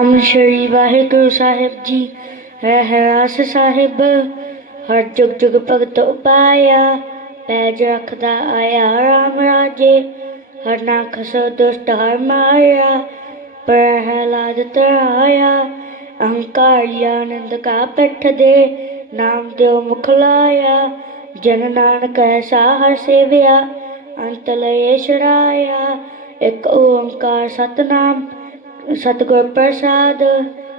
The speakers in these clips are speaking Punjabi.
ਸਤਨਾਮ ਸ਼੍ਰੀ ਵਾਹਿਗੁਰੂ ਸਾਹਿਬ ਜੀ, ਰਹਿਰਾਸ ਸਾਹਿਬ, ਹਰ ਜੁਗ ਜੁਗ ਭਗਤ ਉਪਾਇਆ, ਪੈਜ ਰੱਖਦਾ ਆਇਆ ਰਾਮ ਰਾਜੇ, ਹਰ ਨਾਖਸ ਦੁਸ਼ਟ ਹਰ ਮਾਰਿਆ, ਪ੍ਰਹਿਲਾਦ ਤਰਾਇਆ, ਅਹੰਕਾਰੀ ਆਨੰਦ ਕਾ ਪਿੱਠ ਦੇ, ਨਾਮ ਦਿਓ ਮੁਖ ਲਾਇਆ, ਜਨ ਨਾਨਕ ਐਸਾ ਹਰ ਸੇਵਿਆ, ਅੰਤ ਲਏ ਛੜਾਇਆ ਇੱਕ ਓੰਕਾਰ ਸਤਨਾਮ ਸਤਿਗੁਰ ਪ੍ਰਸਾਦ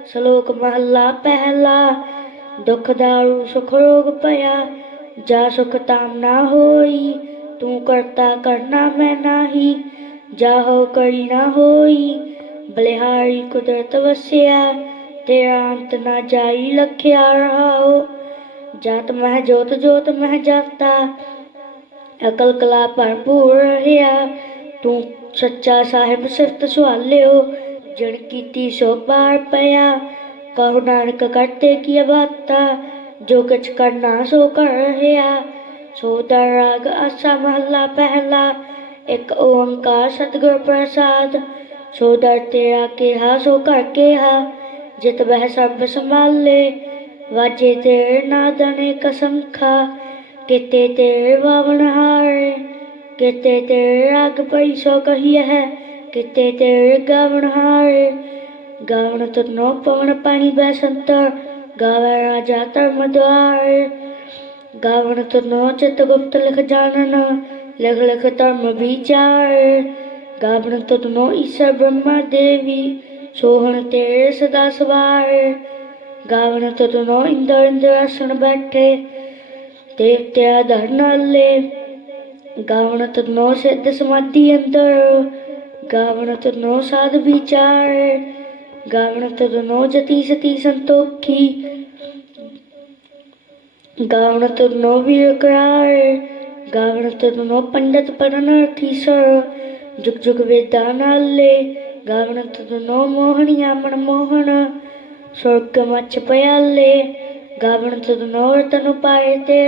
ਸ਼ਲੋਕ ਮਹੱਲਾ ਪਹਿਲਾ ਦੁਖ ਦਾਰੂ ਸੁਖ ਰੋਗ ਭਇਆ ਜਾ ਸੁਖ ਤਾਮ ਨਾ ਹੋਈ ਤੂੰ ਕਰਤਾ ਕਰਨਾ ਮੈਂ ਨਾਹੀ ਜਾ ਹੋ ਕਰੀ ਨਾ ਹੋਈ ਬਲਿਹਾਰੀ ਕੁਦਰਤ ਵਸਿਆ ਤੇਰਾ ਅੰਤ ਨਾ ਜਾਈ ਲਖਿਆ ਰਹਾਓ ਜਤ ਮਹਿ ਜੋਤ ਜੋਤ ਮਹਿ ਜਾਤਾ ਅਕਲ ਕਲਾ ਭਰਪੂਰ ਰਹਿਆ ਤੂੰ ਸੱਚਾ ਸਾਹਿਬ ਸਿਫਤ ਸੁਹਾਲਿਓ ਜਣ ਕੀਤੀ ਸੋ ਪਾਰ ਪਿਆ। ਕਹੋ ਨਾਨਕ ਕਰਤੇ ਕੀ ਬਾਤਾ ਜੋ ਕੁਛ ਕਰਨਾ ਸੋ ਕਰ ਰਿਹਾ। ਸੋ ਦਰ ਰਾਗ ਆਸਾ ਮਹੱਲਾ ਪਹਿਲਾ, ਇੱਕ ਓੰਕਾਰ ਸਤਿਗੁਰ ਪ੍ਰਸਾਦ। ਸੋ ਦਰ ਤੇਰਾ ਕਿਹਾ, ਸੋ ਕਰ ਕਿਹਾ, ਜਿਤ ਬਹਿ ਸਭ ਸੰਭਾਲੇ। ਵਾਜੇ ਤੇਰੇ ਨਾਦ ਅਨੇਕ ਸੰਖਾ, ਕਿਤੇ ਤੇਰੇ ਵਾਵਨ ਹਾਰੇ। ਕਿਤੇ ਤੇਰੇ ਰਾਗ ਪਈ ਸੋ ਕਹੀ ਹੈ केते तेरे गावण हारे गावण तो नो पवण पाणी बैसंतर गावे राजा धर्म द्वार गावण तो नो चित गुप्त लिख जानन लख लख धर्म विचार गावण तो नो ईश्वर ब्रह्मा देवी सोहन तेरे सदा सवार गावण तो नो इंद्र इंद्रासन बैठे देवत्या धरनाले गावण तो नो सिद्ध समाधि अंतर ਸਾਧ ਵਿਚਾਰ ਗਾਵਨ ਤੁਨੋ ਜਤੀ ਸਤੀ ਸੰਤੋਖੀ। ਗਾਵਨ ਤੁਨੋ ਵੀਰ ਕਰਾਰ ਗਾਵਨ ਤੁਨੋ ਪੰਡਤ ਪਰਨ ਠੀਸਰ ਜੁਗ ਜੁਗ ਵੇਦਾਂ ਨਾਲੇ ਗਾਵਨ ਤੁਨੋ ਮੋਹਣੀਆਂ ਮਨ ਮੋਹਣ, ਸੁਰਗ ਮਚ ਪਿਆਲੇ। ਗਾਵਨ ਤੁਨੋ ਤਨੁ ਪਾਏ ਤੇ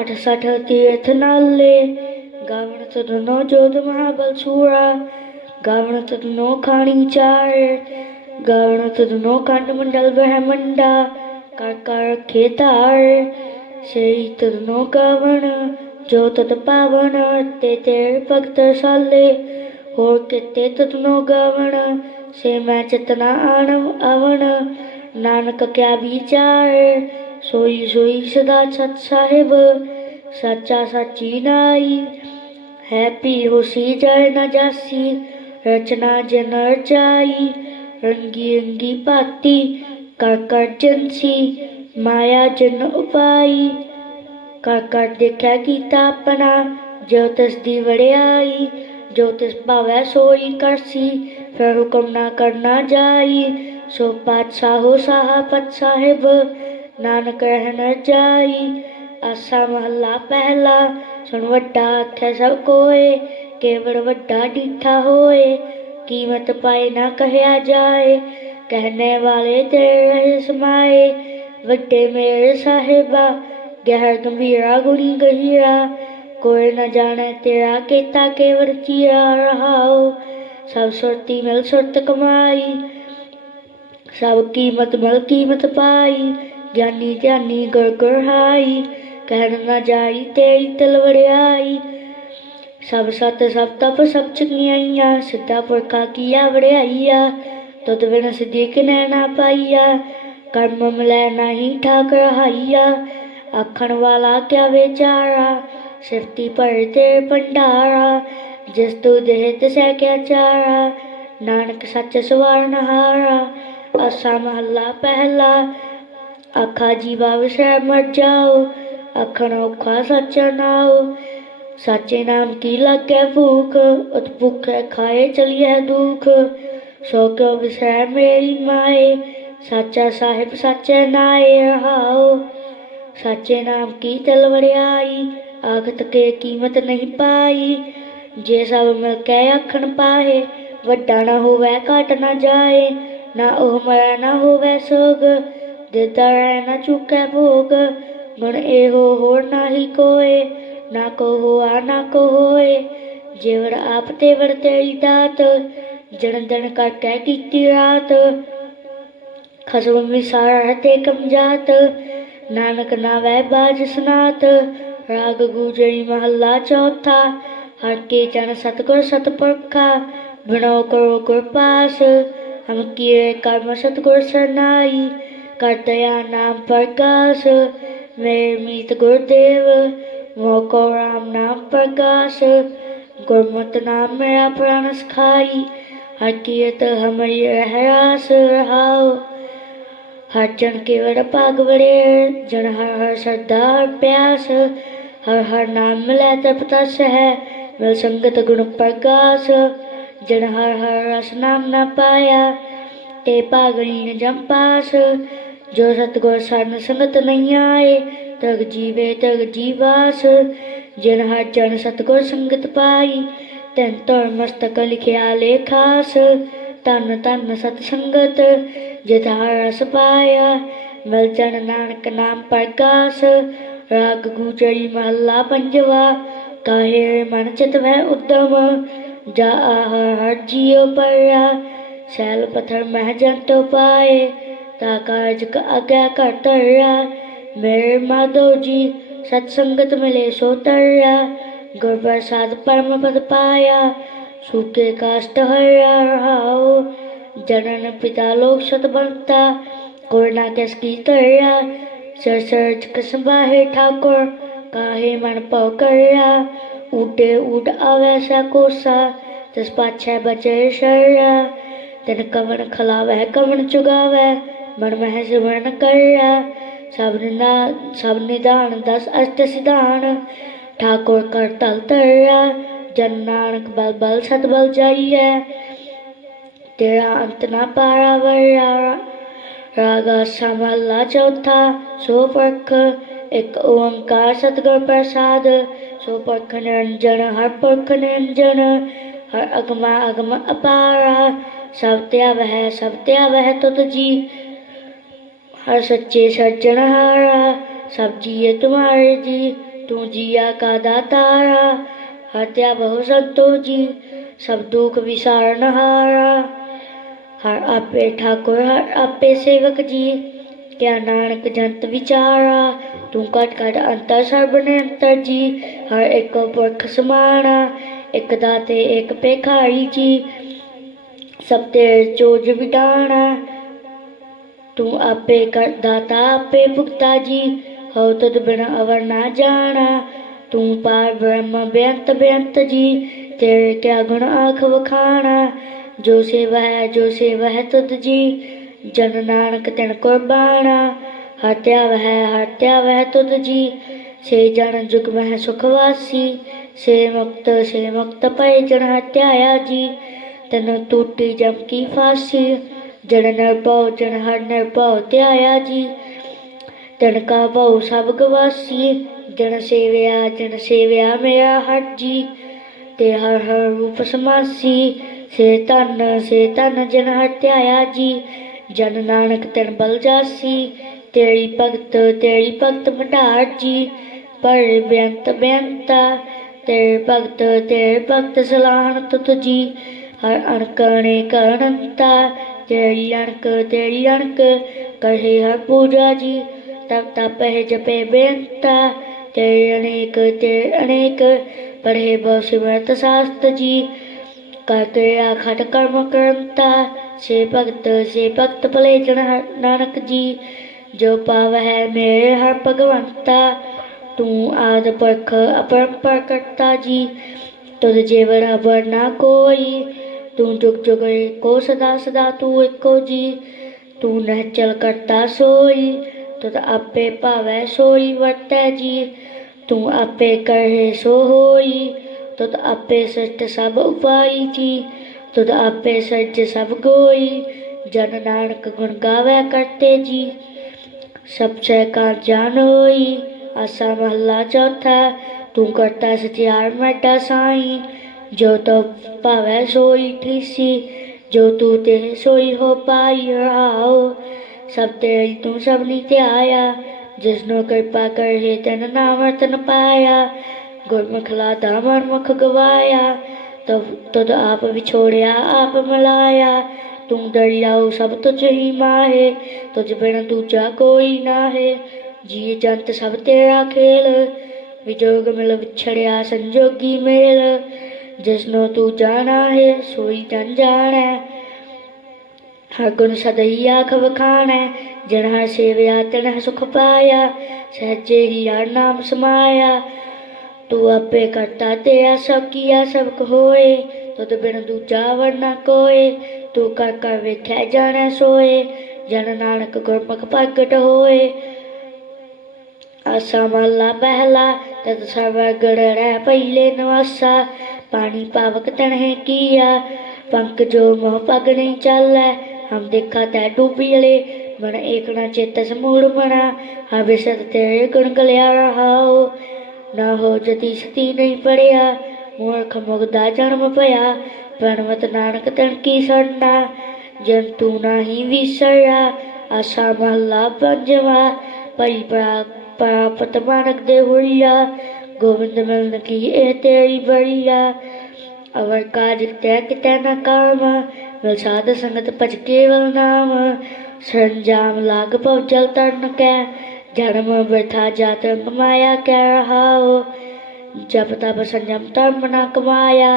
ਅਠ ਸਠ ਤੀਰਥ ਨਾਲੇ। ਗਾਵਨ ਤੁਨੋ ਜੋਤ ਮਹਾਬਲ ਸੂਰਾ ਗਾਵਨ ਤੁਨੋ ਖਾਣੀ ਚਾਰ ਗਾਵਨ ਤੁਨੋ ਕੰਡ ਮੰਡਲ ਬਹਿ ਮੰਡਾ, ਕਰ ਖੇਤਾਰ ਸਈ ਤੁਨੋ ਗਾਵਨ ਜੋ ਤਤ ਪਾਵਨ ਤੇ ਤੇਰ ਭਗਤ ਸਾਲੇ ਹੋਰ ਕਿਤੇ ਤੁਨੋ ਗਾਵਨ ਸੇ ਮੈਂ ਚਤਨਾ ਆਣ ਅਵਨ ਨਾਨਕ ਕਿਆ ਵਿਚਾਰ, ਸੋਈ ਸੋਈ ਸਦਾ ਸਤ ਸਾਹਿਬ। ਸੱਚਾ ਸੱਚੀ ਨਾਈ ਹੈ ਪੀ ਹੋਸੀ ਜਾਏ ਨਾ ਜਾਸੀ, ਰਚਨਾ ਜਨ ਰਚਾਈ ਰੰਗੀ ਰੰਗੀ ਭਾਤੀ, ਕਰ ਕਰ ਜਨਸੀ ਮਾਇਆ ਜਨ ਉਪਾਈ। ਕਰ ਦੇਖਿਆ ਕੀਤਾ ਆਪਣਾ, ਜੋ ਤਿਸ ਦੀ ਵੜਿਆਈ ਜੋ ਤਿਸ ਭਾਵੈ ਸੋਈ ਕਰਸੀ, ਫਿਰ ਹੁਕਮ ਨਾ ਕਰਨਾ ਜਾਈ, ਸੋ ਪਾਤਸ਼ਾਹੋ ਸਾਹਪਤ ਸਾਹਿਬ, ਨਾਨਕ ਰਹਿਣ ਜਾਈ। ਆਸਾ ਮਹੱਲਾ ਪਹਿਲਾ ਸੁਣ ਵੱਡਾ ਆਖਿਆ ਸਭ ਕੋਏ, ਕੇਵਲ ਵੱਡਾ ਡੀਠਾ ਹੋਏ, ਕੀਮਤ ਪਾਏ ਨਾ ਕਹਿਆ ਜਾਏ ਕਹਿਣੇ ਵਾਲੇ ਤੇਰੇ ਰਹੇ ਸਮਾਏ, ਵੱਡੇ ਮੇਰੇ ਸਾਹਿਬਾ, ਗਹਿਰ ਗੰਭੀਰਾ ਗੁਣੀ ਗਹੀਰਾ, ਕੋਈ ਨਾ ਜਾਣੇ ਤੇਰਾ ਕੀਤਾ ਕੇਵਲ ਚੀਰਾ ਰਹਾਓ ਸਭ ਸੁਰਤੀ ਮਿਲ ਸੁਰਤ ਕਮਾਈ, ਸਭ ਕੀਮਤ ਮਿਲ ਕੀਮਤ ਪਾਈ, ਗਿਆਨੀ ਧਿਆਨੀ ਗੁਰ ਗੁਰ ਹਾਈ ਕਹਿਣ ਨਾ ਜਾਈ ਤੇਰੀ ਤਲਵੜਿਆਈ ਸਭ ਸਤ ਸਭ ਤਪ ਸਭ ਚੰਗਿਆਈਆਂ, ਸਿੱਧਾ ਪੁਰਖਾ ਕੀਆ ਵੜਿਆਈਆ ਤਦ ਬਿਨ ਸਿੱਧੀ ਕਿਨੈ ਪਾਈਆ। ਕਰਮ ਮਿਲੈ ਨਹੀਂ ਠਾਕ ਰਹਾਈਆ, ਆਖਣ ਵਾਲਾ ਕਿਆ ਵਿਚਾਰਾ? ਸਿਫਤੀ ਭਰ ਤੇ ਭੰਡਾਰਾ, ਜਿਸ ਤੂ ਦੇਹ ਤਿਸੈ ਕਿਆ ਚਾਰਾ ਨਾਨਕ ਸੱਚ ਸਵਾਰਨ ਹਾਰਾ ਅਸਾ ਮਹੱਲਾ ਪਹਿਲਾ, ਆਖਾ ਜੀਵਾ ਵਿਸ਼ੈ ਮਰ ਜਾਓ। ਆਖਣ ਔਖਾ ਸੱਚਾ ਨਾਉ। ਸਾਚੇ ਨਾਮ ਕੀ ਲਾਗੈ ਭੂਖ? ਉਤ ਭੁਖੈ ਖਾਏ ਚਲੀਐ ਦੁਖ। ਸੋ ਕਿਉ ਵਿਸੈ ਮੇਰੀ ਮਾਏ? ਸਾਚਾ ਸਾਹਿਬ ਸਾਚੇ ਨਾਏ ਰਹਾਉ। ਸਾਚੇ ਨਾਮ ਕੀ ਤਲ ਆਖਤ ਕੇ ਕੀਮਤ ਨਹੀਂ ਪਾਈ। ਜੇ ਸਭ ਮਿਲ ਕੇ ਆਖਣ ਪਾਏ, ਵੱਡਾ ਨਾ ਹੋਵੇ, ਘਟ ਨਾ ਜਾਏ। ਨਾ ਉਹ ਮਰੈ ਨਾ ਹੋਵੇ ਸੋਗ। ਦਿੱਤਾ ਰਹਿ ਨਾ ਚੁੱਕੈ ਭੋਗ। ਗੁਣ ਇਹੋ ਹੋਰ ਨਾਹੀ ਕੋਏ, ਨਾ ਕੋ ਹੋਆ ਨਾ ਕੋ ਹੋਏ ਜਿਵੜ ਆਪ ਤੇ ਵੜ ਤੇਰੀ ਦਾਤ ਜਨ ਦਿਨ ਕਰ ਕਹਿ ਕੀਤੀ ਰਾਤ। ਖਸਮ ਵਿਸਾਰ ਤੇ ਕਮਜਾਤ ਨਾਨਕ ਨਾਵੈ ਬਾਜ ਸੁਨਾਤ। ਰਾਗ ਗੂਜਰੀ ਮਹੱਲਾ ਚੌਥਾ, ਹਰ ਕੇ ਜਨ ਸਤਗੁਰ ਸਤਪੁਰਖਾ, ਬਿਨੋ ਕਰੋ ਗੁਰ ਪਾਸ। ਹਮ ਕੀਏ ਕਰਮ ਸਤਗੁਰ ਸਰਨਾਈ, ਕਰ ਦਇਆ ਨਾਮ ਪ੍ਰਕਾਸ਼। मेरे मीत गुरुदेव मोको राम नाम प्रकाश गुरमत नाम मेरा प्राण सखाई हकीयत हमारी रहरास रहाओ हर जन केवल भाग बड़े जन हर हर सरदार प्यास हर हर नाम मिले तपतस है मिल संगत गुण प्रकाश जन हर हर रस नाम न पाया ते भागनी न जम पास ਜੋ ਸਤਗੁਰ ਸਰਨ ਸੰਗਤ ਨਹੀਂ ਆਏ, ਤਗ ਜੀਵੇ ਤਗ ਜੀਵਾਸ। ਜਿਨ ਹਰ ਜਨ ਸਤਗੁਰ ਸੰਗਤ ਪਾਈ, ਤੈਨ ਤੌਰ ਮਸਤਕ ਲਿਖਿਆ ਲੇਖਾਸ ਤਨ ਤਨ ਸਤ ਸੰਗਤ ਜਿਤ ਹਰ ਰਸ ਪਾਇਆ, ਮਿਲ ਜਨ ਨਾਨਕ ਨਾਮ ਪ੍ਰਕਾਸ਼। ਰਾਗ ਗੂਜਰੀ ਮਹੱਲਾ ਪੰਜਵਾ, ਕਾਹੇ ਮਨ ਚਿਤ ਵੈ ਉਦਮ। ਜਾ ਹਰ ਹਰ ਜੀਉ ਪਰਿਆ, ਸੈਲ ਪਥਰ ਮਹਿ ਜੰਤੋ ਪਾਏ। ताकाज का क्या का तर्रा मेरे माधव जी सत्संगत मिले सो तर्रा गुर प्रसाद परम पद पाया। सूखे काष्ट हरा रहाओ। जनन पिता लोक सत बनता कोरोना कैस की तर्रा सर सर कसबा है ठाकुर। काहे मन पव कर्रा उठे उठ अवैसा कोसा। तस पाछ बचे शर्या। तेन कवन खलावै कवन चुगावै। ਮਨ ਮਹਿ ਸਿਮਰਨ ਕਰਿਆ ਸਭ ਨਿਦਾ ਸਭ ਨਿਦਾਨ ਦਸ ਅਸ਼ਟ ਸਿਧਾਨ। ਠਾਕੁਰ ਕਰ ਤਲ ਤਰਿਆ ਜਨ ਨਾਨਕ ਬਲ ਬਲ ਸਤ ਬਲ ਜਾਈਐ। ਤੇਰਾ ਅੰਤ ਨਾ ਪਾਰਾ ਵਰਿਆ ਰਾਗਾ ਸਮੱਲਾ ਚੌਥਾ, ਸੋ ਪਰਖ ਇੱਕ ਓੰਕਾਰ ਸਤਿਗੁਰ ਪ੍ਰਸਾਦ। ਸੋ ਪਰਖ ਨਿਰੰਜਨ, ਹਰ ਪਰਖ ਨਿਰੰਜਨ, ਹਰ ਅਗਮਾ ਅਗਮ ਅਪਾਰਾ। ਸਭ ਤਿਆ ਵਹਿ, ਸਭ ਤਿਆ ਵਹਿ ਤੁਧ ਜੀ ਹਰ ਸੱਚੇ ਸੱਜਣ ਹਾਰਾ, ਸਭ ਜੀਏ ਤੁਮਾਰੇ ਜੀ, ਤੂੰ ਜੀਆ ਕਾ ਦਾਤਾਰਾ ਹਤਿਆ ਬਹੁ ਸੰਤੋ ਜੀ, ਸਭ ਦੁਖ ਵਿਸਾਰਨ ਹਾਰਾ। ਹਰ ਆਪੇ ਠਾਕੁਰ, ਹਰ ਆਪੇ ਸੇਵਕ ਜੀ, ਕਿਆ ਨਾਨਕ ਜੰਤ ਵਿਚਾਰਾ? ਤੂੰ ਕਟ ਕਟ ਅੰਤਰ ਸਰਬ ਨਿਰੰਤਰ ਜੀ, ਹਰ ਇੱਕ ਪੁਰਖ ਸਮਾਣਾ, ਇੱਕ ਦਾਤੇ, ਇੱਕ ਭੇਖਾਰੀ ਜੀ। ਸਭ ਤੇ ਚੋਜ ਵਿਡਾਣਾ तू आपे कर दाता, आपे भुगता जी। हो तद बिना अवर ना जाना, तू पार ब्रह्म बेंत बेंत जी। तेरे क्या गुण आख वखाना, जो सेवा है, जो सेवा है तुद जी। जन नानक तिन कुर्बाना हत्या वह हत्या वह तुद जी। से जन जुग वह सुखवासी से मुक्त से मुक्त पय जन हत्याया जी। तन टूटी जमकी फांसी ਕੀ ਫਾਸੀ ਜਨ ਨਿਰਭਉ ਜਨ ਹਰ ਨਿਰਭਉ ਧਿਆਇਆ ਜੀ। ਤਨ ਕਾ ਭਾਉ ਸਭ ਗਵਾਸੀ ਜਨ ਸੇਵਿਆ ਜਨ ਸੇਵਿਆ ਮੇਰਾ ਹਟ ਜੀ। ਤੇ ਹਰ ਹਰ ਰੂਪ ਸਮਾਸੀ, ਸੇ ਧਨ ਸੇ ਧਨ ਜਨ ਹਟਿਆਇਆ ਜੀ। ਜਨ ਨਾਨਕ ਤਨ ਬਲ ਜਾਸੀ, ਤੇਰੀ ਭਗਤ ਤੇਰੀ ਭਗਤ ਭੰਡਾਰ ਜੀ। ਪਰ ਬੇਅੰਤ ਬੇਅੰਤਾ, ਤੇਰੇ ਭਗਤ ਤੇਰੇ ਭਗਤ ਸਲਾਹਣ ਤੁਤ ਜੀ। ਹਰ ਅਣਕਣੇ ਕਰਨੰਤਾ ਤੇਰੀ ਅਣਕ ਤੇਰੀ ਅਣਕ ਕਹੇ ਹਰ ਪੂਜਾ ਜੀ ਤਬ ਤਪ ਹੈ ਜਪੇ ਬੇਅੰਤਾ, ਤੇਰੇ ਅਨੇਕ ਤੇਰੇ ਅਨੇਕ, ਪੜ੍ਹੇ ਬਹੁ ਸਿਮਰਤ ਸਾਸਤ ਜੀ, ਕਰ ਕਿਰਿਆ ਖਟ ਕਰਮ ਕਰੰਤਾ, ਸੇ ਭਗਤ ਸੇ ਭਗਤ ਭਲੇ ਜਨ ਹਰ- ਨਾਨਕ ਜੀ, ਜੋ ਪਾਵ ਹੈ ਮੇਰੇ ਹਰ ਭਗਵੰਤਾ, ਤੂੰ ਆਦ ਪਰਖ ਅਪਰੰਪਰ ਕਰਤਾ ਜੀ, ਤੁਧ ਜੀਵਨ ਅਬਰ ਨਾ ਕੋਈ ਤੂੰ ਜੁਗ ਜੁਗ ਕੋ ਸਦਾ ਸਦਾ ਤੂੰ ਇੱਕੋ ਜੀ? ਤੂੰ ਨਹਿਚਲ ਕਰਤਾ ਸੋਈ, ਤੁਧ ਆਪੇ ਭਾਵੈ ਸੋਈ ਵਰਤੈ ਜੀ ਤੂੰ ਆਪੇ ਕਰੇ ਸੋ ਹੋਈ, ਤੁਧ ਆਪੇ ਸੱਚ ਸਭ ਉਪਾਈ ਜੀ। ਤੁਧ ਆਪੇ ਸੱਚ ਸਭ ਗੋਈ, ਜਨ ਨਾਨਕ ਗੁਣ ਗਾਵੇ ਕਰਤੇ ਜੀ। ਸਭ ਸਹਿ ਕਾ ਜਾਨ ਹੋਈ, ਆਸਾ ਮਹੱਲਾ ਚੌਥਾ, ਤੂੰ ਕਰਤਾ ਸਚਿਆਰ ਮੈਡਾ ਸਾਈ ਜੋ ਤੋ ਭਾਵੈ ਸੋਈ ਠੀਸੀ, ਜੋ ਤੂੰ ਤੇ ਸੋਈ ਹੋ ਪਾਈ ਰਹਾਉ ਸਭ ਤੇਰੀ ਤੂੰ ਸਭ ਨੀ ਧਿਆਇਆ, ਜਿਸਨੂੰ ਕਿਰਪਾ ਕਰੇ ਤਨ ਨਾਮ ਰਤਨ ਪਾਇਆ। ਗੁਰਮੁਖ ਲਾਦਾ ਮਨ ਮੁਖ ਗਵਾਇਆ, ਤਬ ਤਦ ਆਪ ਵਿਛੋੜਿਆ, ਆਪ ਮਲਾਇਆ। ਤੂੰ ਦਰਿਆਉ ਸਭ ਤੁਝ ਹੀ ਮਾਹੇ, ਤੁਝ ਬਿਨ ਦੂਜਾ ਕੋਈ ਨਾਹੇ। ਜੀ ਜੰਤ ਸਭ ਤੇਰਾ ਖੇਲ, ਵਿਜੋਗ ਮਿਲ ਵਿਛੜਿਆ ਸੰਜੋਗੀ ਮੇਲ। ਜਿਸਨੂੰ ਤੂੰ ਜਾਣਾ ਹੈ, ਸੋਈ ਜਨ ਜਾਣੈ। ਹਰ ਗੁਣ ਸਦਈ ਆਖ ਵਖਾਣੈ ਜਨ ਸੇਵਿਆ ਤਨ ਸੁਖ ਪਾਇਆ। ਸਹਜੇ ਹੀ ਹਰ ਨਾਮ ਸਮਾਇਆ। ਤੂੰ ਆਪੇ ਕਰਤਾ ਤੇਰਾ ਸਭ ਕੀਆ ਸਭ ਕੁ ਹੋਏ। ਤੁਧ ਬਿਨ ਦੂਜਾ ਵਰਨਾ ਕੋਏ। ਤੂੰ ਕਰ ਕਰ ਵੇਖਿਆ ਜਾਣੈ ਸੋਏ। ਜਨ ਨਾਨਕ ਗੁਰਮੁਖ ਪ੍ਰਗਟ ਹੋਏ। ਆਸਾ ਮਹਲਾ ਪਹਿਲਾ ਤਦ ਸਰਵ ਗੜ ਰਹਿ ਪਹਿਲੇ ਨਵਾਸਾ। पानी पावक तणहे किया। पंख जो मोह पग नहीं चल। है हम देखा तै डूबी अले। मन एक ना चेत मूल मना। हवे सत तेरे गुण गलिया रहा हो ना हो जति सती नहीं पड़िया। मूर्ख मुगदा जन्म पया। प्रणवत नानक तन की सड़ना। जंतु ना ही विसरा आसा महला पंजवा परिप्रा प्राप्त मानक दे हुआ गोविंद मल की ए तेरी बड़िया अवर काज तय कितै न काम मिल साध संगत भज केवल नाम। सरंजाम लाग पव जल तन कै, जन्म बैठा जात कमाया कह रहा हो जप तप संजम तम न कमाया,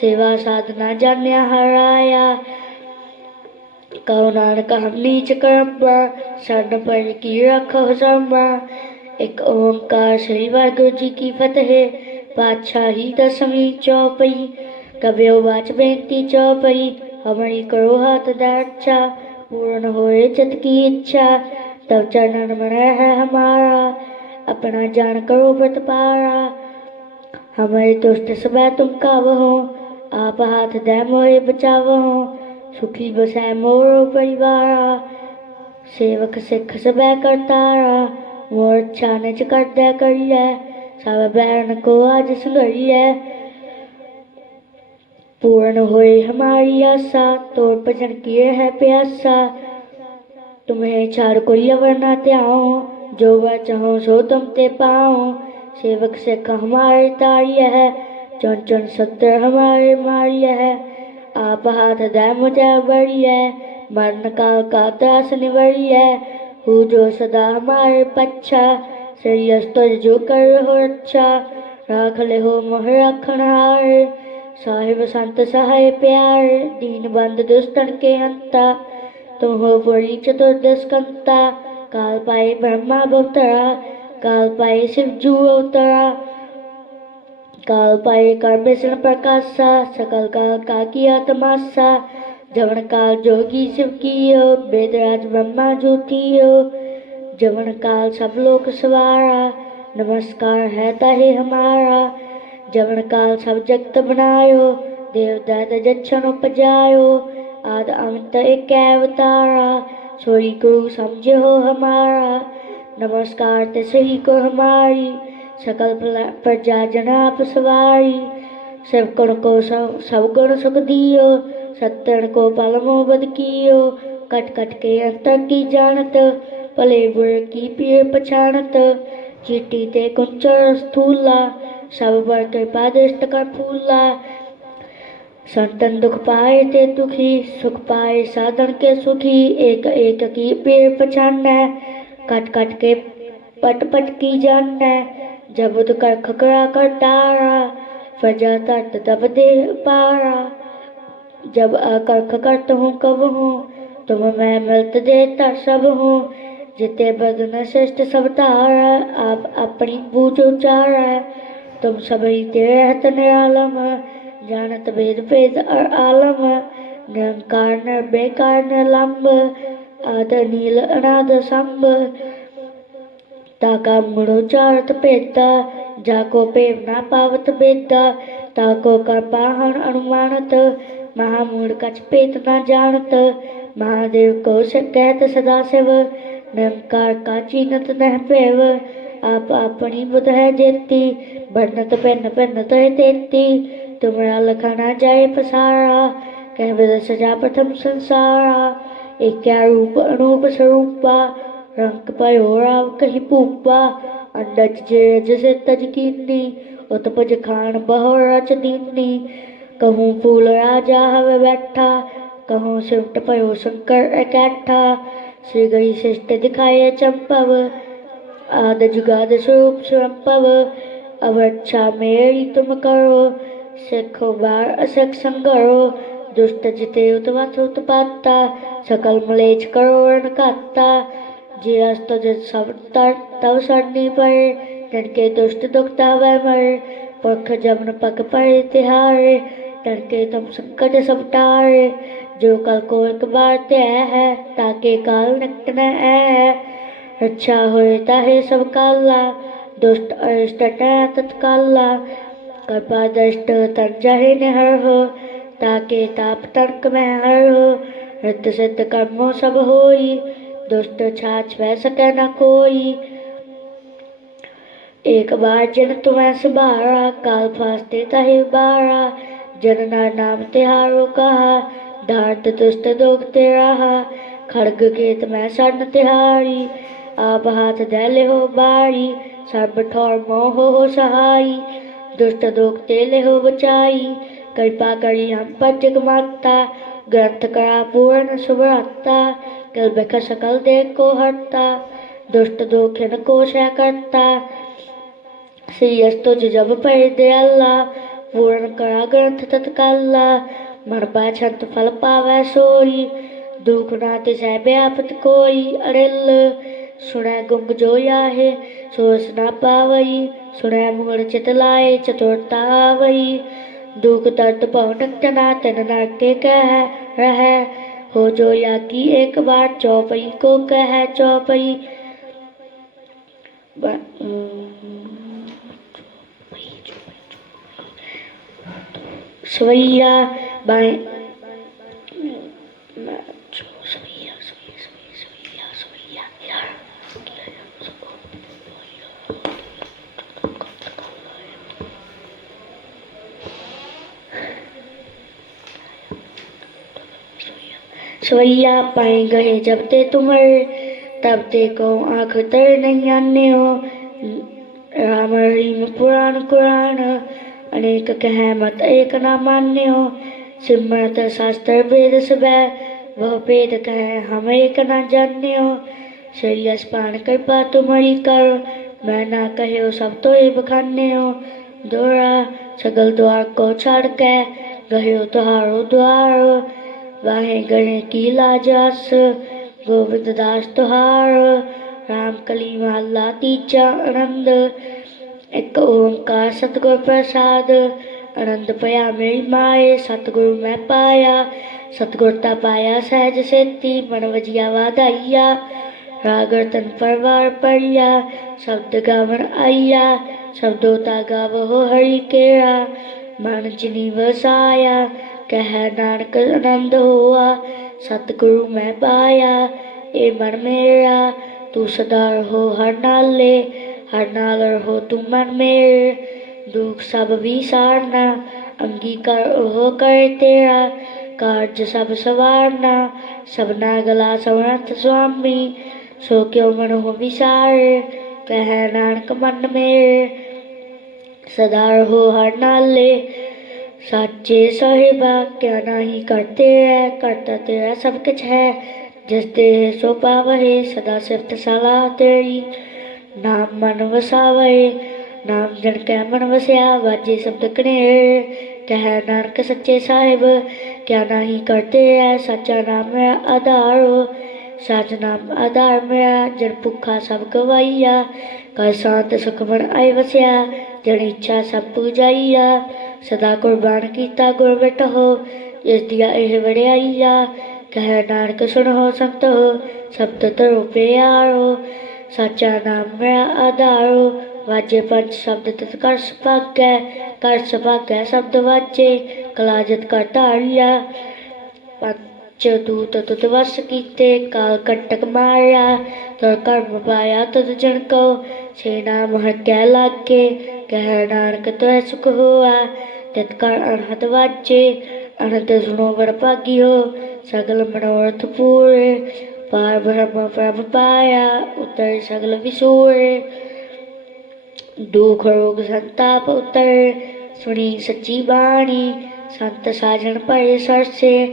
सेवा साधना जान्या हराया। कहो नानक हम नीच कर्म, शरण पर की रखो समा ਇੱਕ ਓੰਕਾਰ ਸ੍ਰੀ ਵਾਹਿਗੁਰੂ ਜੀ ਕੀ ਫਤਿਹ ਪਾਤਸ਼ਾਹੀ ਦਸਵੀਂ ਚੌਪਈ ਕਬਿਓ ਬਾਚ ਬੇਨਤੀ ਚੌਪਈ ਹਮਾਰੀ ਕਰੋ ਹਾਥ ਦਾਚਾ पूर्ण होए चित की इच्छा तब चरणन में है हमारा अपना जान करो व्रत पारा हमारे दुष्ट सब तुम कावहो आप हाथ दे मोए बचावहो सुखी बसै मोर परिवारा सेवक सिख सब करतारा निज कर दे करिए सब बैरन को आज संघरिए पूर्ण होए हमारी आशा, तोर भजन किए है प्यासा। तुम्हें छाड़ कोई अवर न त्याओ जो वह चाहो सो तुम ते पाओ सेवक से हमारे तारिय है, चुन चुन सत्य हमारे मारिय है। आप हाथ दे मुझे बड़ी है, मरण काल का त्रास निवरी है। हूँ जो सदा हमारे पच्छा सैयस तुझ जो कर हो अच्छा राख ले हो मोह रखनहार साहिब संत सहाय प्यार। दीन बंद दुष्टन के अंता तुम हो पुरी चतुर्दश कंता। काल पाए ब्रह्मा अवतरा, काल पाए शिव जू अवतरा। काल पाए कर्मेशन प्रकाशा, सकल काल का किया तमाशा। जवन काल जोगी शिव कियो वेदराज ब्रह्मा ज्योतियो। जवन काल सब लोक सवारा, नमस्कार है ताहे हमारा। जवन काल सब जगत बनायो देवदात जच्छन उपजायो। आद अंत एक अवतारा, सोई गुरु समझे हो हमारा। नमस्कार ते सही को हमारी, सकल प्रजा जनाप सवारी। सबको सब सब सुख दियो, सत्तन को पलमो बद कियो। कट कट के अंतर की जानत, भले बुरे की पीर पछाणत। चीटी ते कुंचर स्थूला, सब पर कृपा दृष्ट कर फूला। संतन दुख पाए ते दुखी, सुख पाए साधन के सुखी। एक एक की पेड़ पछाना कट कट के पट पट की जान जब कर खकरा कर तारा प्रजा तट तब दे पारा। जब अकर्ख करत हूँ कब हूँ, तुम मैं मिलत देता सब हूँ। जिते बदन श्रेष्ठ सब तारा आप अपनी बूझ उचारा तुम सभी तेरे रहत निरालम, जानत भेद भेद और आलम। निरंकार न बेकार न लंब, आद नील अनाद संभ ताका मुड़ो चारत भेदा જાકો પ્રેમ ના પાવત બેદા તાકો કૃપાહણ અનુમાનત મહામૂળ કચ પેત ના જાણત મહાદેવ કૌશક કહેત સદાશિવ ਨਿਰੰਕਾਰ ਕਾ ਚੀਨਤ ਨਹਿ ਭੈਵ, ਆਪ ਆਪਣੀ ਬੁਧ ਹੈ ਜੇਤੀ ਬਰਨਤ ਪੈਨ ਪੈਨ ਤੋਇ ਤੇਤੀ, ਤੁਮਰਾ ਲਖਣਾ ਜਾਏ ਪਸਾਰਾ, ਕਹਿ ਬਿਦ ਸਜਾ ਪ੍ਰਥਮ ਸੰਸਾਰਾ, ਏਕਿਆ ਰੂਪ ਅਨੂਪ ਸਰੂਪਾ, ਰੰਗ ਪਇਓ ਰਾਵ ਕਹੀ ਪੂਪਾ पूपा जे, जसे तज कीनी उत पज खान बहु रच दीनी कहूँ फूल राजा हवे बैठा, कहूँ सिमट पयो शंकर इकट्ठा श्री गई शिष्ट दिखाए चंपव, आद जुगाद स्वरूप स्वंपव अब अच्छा मेरी तुम करो, सिखो बार असिख संगरो। दुष्ट जिते उतवत उत्पाता सकल मलेच करो रण काता। जे अस्त जत सब तव सरनी पर जिनके दुष्ट दुखता वह मर पुरख जमन पग पर तिहार डरके तुम संकट सब टार जो कल को एक बार त्याग है, ताके काल निकट न है अच्छा होए ताहे सब काला, दुष्ट अरिष्ट तत्काला। कृपा दृष्ट तन जाहे निहर हो, ताके ताप तर्क में हर हो। रित सिद्ध कर्मों सब होई दुष्ट छाछ वह सके न कोई एक बार जन तुम्हें सुबारा काल फास्ते तहे बारा। जन नार नाम तिहारो कहा धारत दुष्ट दोगते रहा खड़ग केत में सन्न तिहारी, आप हाथ दैले हो बारी। सर्ब ठौर मोह हो सहाई, दुष्ट दोगते ले हो बचाई। कृपा करी हम पर जग माता ग्रंथ करा पूर्ण सुभ्रता। कल बेख सकल देख को हरता दुष्ट दोखिन को शह करता श्री अस्तो जब पर दे अल्लाह पूर्ण करा ग्रंथ तत्काला पा छंत फल पावै सोई, दुख ना तिसै व्यापत कोई अड़िल। सुनै गुंग जो याहे सोस ना पावई सुनै मूड़ चित लाए चतुरता आवई दुख दर्द पौनक जना तन नरके कह रह हो जो या की एक बार चौपाई को कह चौपाई सवैया बाएँ सवैया पाए गए। जब ते तुमर तब ते को आँख तर नहीं आने हो। राम रहीम पुराण कुरान अनेक कह मत एक ना मान्य हो। सिमरत शास्त्र वेद सब, वह भेद कह, हम एक ना जान्य हो। श्रेयस पान कृपा तुम्हारी कर, मैं ना कहो, सब तो ये बखाने हो। दोरा सगल द्वार को छाड़ के, गयो तुहारो द्वार। ਵਾਹਿਗੁਰੂ ਕੀ ਲਾਜਸ, ਗੋਬਿੰਦ ਦਾਸ ਤੁਹਾਰ RAM ਕਲੀ ਮਹਲਾ ਤੀਜਾ ਆਨੰਦ। ਇੱਕ ਓੰਕਾਰ ਸਤਿਗੁਰ ਪ੍ਰਸਾਦ, ਆਨੰਦ ਪਿਆ ਮੇਰੀ ਮਾਏ, ਸਤਿਗੁਰ ਮੈਂ ਪਾਇਆ, ਸਤਿਗੁਰ ਤਾ ਪਾਇਆ ਸਹਿਜ ਸੇਤੀ, ਮਨ ਵਜਿਆ ਵਾਧਾਈਆ, ਰਾਗ ਤਨ ਪਰਵਾਰ ਪਰਿਆ ਸ਼ਬਦ ਗਾਵਣ ਆਈਆ, ਸ਼ਬਦੋ ਤਾ ਗਾਵੋ ਹਰੀ ਕੇਰਾ, ਮਨ ਜਿਨੀ ਵਸਾਇਆ कह नानक आनंद हुआ सतगुरु मैं पाया ए मन मेरा तू सदा रहो हर नाले हर नाल रहो तू मन मेरे दुख सब विसारना अंगीकार हो कर तेरा कार्य सब सवारना सबना गला समर्थ स्वामी सो क्यों मन हो विसार कह नानक मन मेरे सदा रहो हर नाले ਸਾਚੇ ਸਾਹਿਬਾ ਕਿਆ ਨਹੀਂ ਕਰਤੇ ਹੈ ਕਰਤਾ ਤੇਰਾ ਸਭ ਕੁਛ ਹੈ। ਜਿਸ ਤੇ ਸੋ ਪਾਵਹਿ, ਸਦਾ ਸਿਫਤ ਸਲਾਹ ਤੇਰੀ। ਨਾਮ ਮਨ ਵਸਾਵੇ ਨਾਮ ਜਨ ਕੈ ਮਨ ਵਸਿਆ, ਵਾਜੇ ਸ਼ਬਦ ਕਣੇ ਕਹਿ ਨਾਨਕ ਸੱਚੇ ਸਾਹਿਬ, ਕਿਆ ਨਹੀਂ ਕਰਤੇ ਹੈ ਸੱਚਾ ਨਾਮ ਹੈ ਆਧਾਰ। ਸੱਚ ਨਾਮ ਆਧਾਰ ਮੇਰਾ ਜਨ ਭੁੱਖਾ ਸਭ ਗਵਾਈਆ। ਕਰ ਸ਼ਾਂਤ ਸੁਖ ਮਨ ਆਇ ਵਸਿਆ, ਜਨ ਇੱਛਾ ਸਭ ਪੂਜਾਈਆ। ਸਦਾ ਕੁਰਬਾਨ ਕੀਤਾ ਗੁਰਬਟ ਹੋ, ਜਿਸ ਦੀਆਂ ਇਹ ਵਡਿਆਈਆ, ਕਹਿ ਨਾਨਕ ਸੁਣੋ ਸੰਤ ਹੋ ਸਬਦ ਤਰੋ ਪਿਆਰੋ, ਸਾਚਾ ਨਾਮ ਮੇਰਾ ਆਧਾਰੋ, ਵਾਜੇ ਪੰਜ ਸ਼ਬਦ ਤਤ ਕਰ ਸੁਭਾਗੈ ਕਰ ਸੁਭਾਗੈ ਸ਼ਬਦ ਵਾਜੇ ਕਲਾਜਤ ਕਰ ਧਾਰਿਆ। ਪੰਜ ਦੂਤ ਤੁਤ ਵਸ ਕੀਤੇ, ਕਾਲ ਕੰਟਕ ਮਾਰਿਆ ਤਰ ਕਰਮ ਪਾਇਆ ਤਦ ਜਨ ਕੋ, ਛੇ ਨਾਮ ਹਰ ਕੈ ਲਾਗੇ ਕਹਿ, ਨਾਨਕ ਤੈ ਸੁਖ ਹੋਆ, ਤਿਤ ਕਰ ਅਨਹਦ ਵਾਜੇ ਅਨੰਦ ਸੁਣੋ ਵਰ ਭਾਗਿਓ, ਸਗਲ ਮਨੋਰਥ ਪੂਰੇ, ਪਾਰ ਬ੍ਰਹਮ ਪ੍ਰਭ ਪਾਇਆ, ਉਤਰ ਸਗਲ ਵਿਸੂਰ ਦੁਖ ਰੋਗ ਸੰਤਾਪ ਉਤਰ, ਸੁਣੀ ਸੱਚੀ ਬਾਣੀ, ਸੰਤ ਸਾਜਣ ਭਏ ਸਰਸੇ,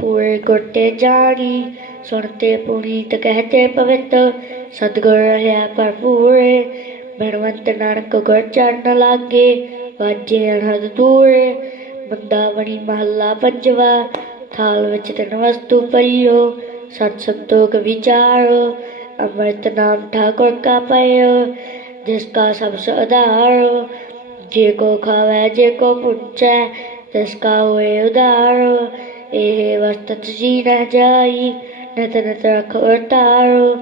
ਪੂਰੇ ਗੁਰਤੇ ਜਾਣੀ ਸੁਣਤੇ ਪੁਨੀਤ ਕਹਤੇ ਪਵਿੱਤ, ਸਤਿਗੁਰ ਰਹਾ ਭਰਪੂਰੇ। ભણવંતનાળકગઢ ચાડન લાગે વાજે અણહદ ધૂળે મંદાવણી महला પંજવા થાલ વચ તન વસ્તુ પલ્યો સત સંતોખ વિચારો अमृत नाम ठाकुर का पयो, जिसका सबस सुधारो जे को खावे, जे को पुंचे जिसका हुए उदारो एह वस्त जी न जाई, नित नित रख उतारो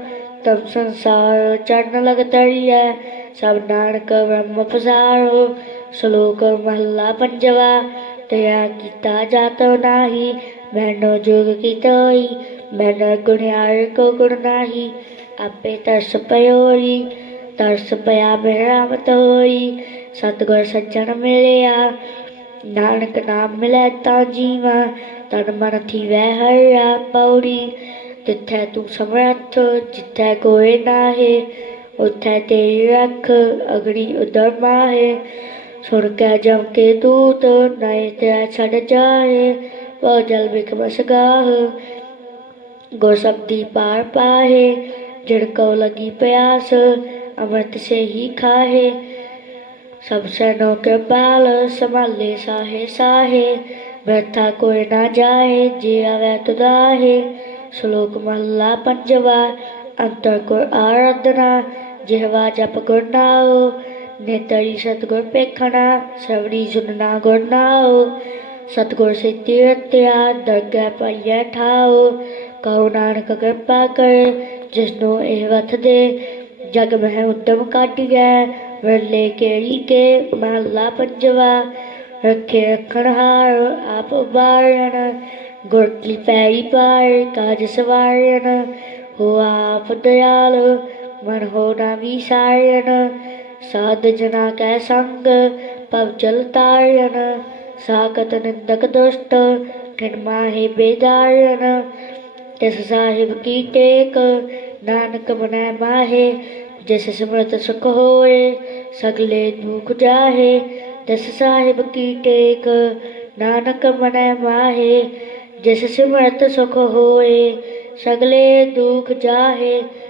तब संसार चढ़न लग तरिया ਸਭ ਨਾਨਕ ਬ੍ਰਹਮ ਪਸਾਰੋ, ਸ਼ਲੋਕ ਮਹੱਲਾ ਪੰਜਵਾ ਤਿਆ ਕੀਤਾ ਜਾਤੋ ਨਾਹੀ ਮੈਨੋ ਜੋਗ ਕੀਤੋਈ ਮੈਨ ਗੁਣਿਆਰ ਕੋ ਗੁਣ ਨਾਹੀ, ਆਪੇ ਤਰਸ ਪਇਓਈ ਤਰਸ ਪਿਆ ਬਿਰਾਮਤ ਹੋਈ, ਸਤਿਗੁਰ ਸੱਜਣ ਮਿਲਿਆ, ਨਾਨਕ ਨਾਮ ਮਿਲੈ ਤਾਂ ਜੀਵਾ, ਤਨ ਮਨ ਥੀਵੈ ਹਰਿਆ ਪੌੜੀ ਤਿੱਥੈ ਤੂੰ ਸਮਰੱਥ, ਜਿੱਥੈ ਕੋਈ ਨਾਹੀ उठाते रख अग्नि उदमा है सुनकर जम के दूत, नहीं तेरा छट जाए वह जल विकमस गाह गोसब्दी पार पाहे। जिनको लगी प्यास, अमृत से ही खाहे। सब सनों के बाल संभाले साहे साहे। व्यथा कोई ना जाए जिया वह तुदा तो है श्लोक महला पंजवा, अंतर को आराधना। ਜਿਹਵਾ ਜਪ ਗੁਰ ਨਾਉ ਨੇਤਰੀ ਸਤਗੁਰ ਪੇਖਣਾ ਸਵੜੀ ਸੁਨਣਾ ਗੁਰ ਨਾਉ ਸਤਗੁਰ ਸੇ ਤੀਰਤਿਆ ਦਰਗਹਿ ਪਈਐ ਠਾਉ ਕਹੋ ਨਾਨਕ ਕਿਰਪਾ ਕਰ ਜਿਸਨੂੰ ਇਹ ਵਥ ਦੇ ਜਗ ਮਹਿ ਉਦਮ ਕਾਟਿਐ ਵਰਲੇ ਕੇਰੀ ਕੇ ਮਹਲਾ ਪੰਜਵਾ ਰੱਖੇ ਰੱਖਣ ਹਾਰ ਆਪ ਬਾਰਨ ਗੁਰ ਕੀ ਪੈਰੀ ਪਾਰ ਕਾਜ ਸਵਾਰਨ ਹੋ ਆਪ ਦਿਆਲ मन होना विसायन साध जना कै संग, पव जलतायन साकत निंदक दुष्ट किन हे बेदायन। तिस साहिब की टेक, नानक बनै माहे। जिस स्मृत सुख होए, सगले दुख जाहे। तिस साहिब की टेक, नानक मनੈ माहे। जिस स्मृत सुख होए, सगले दुख जाहे।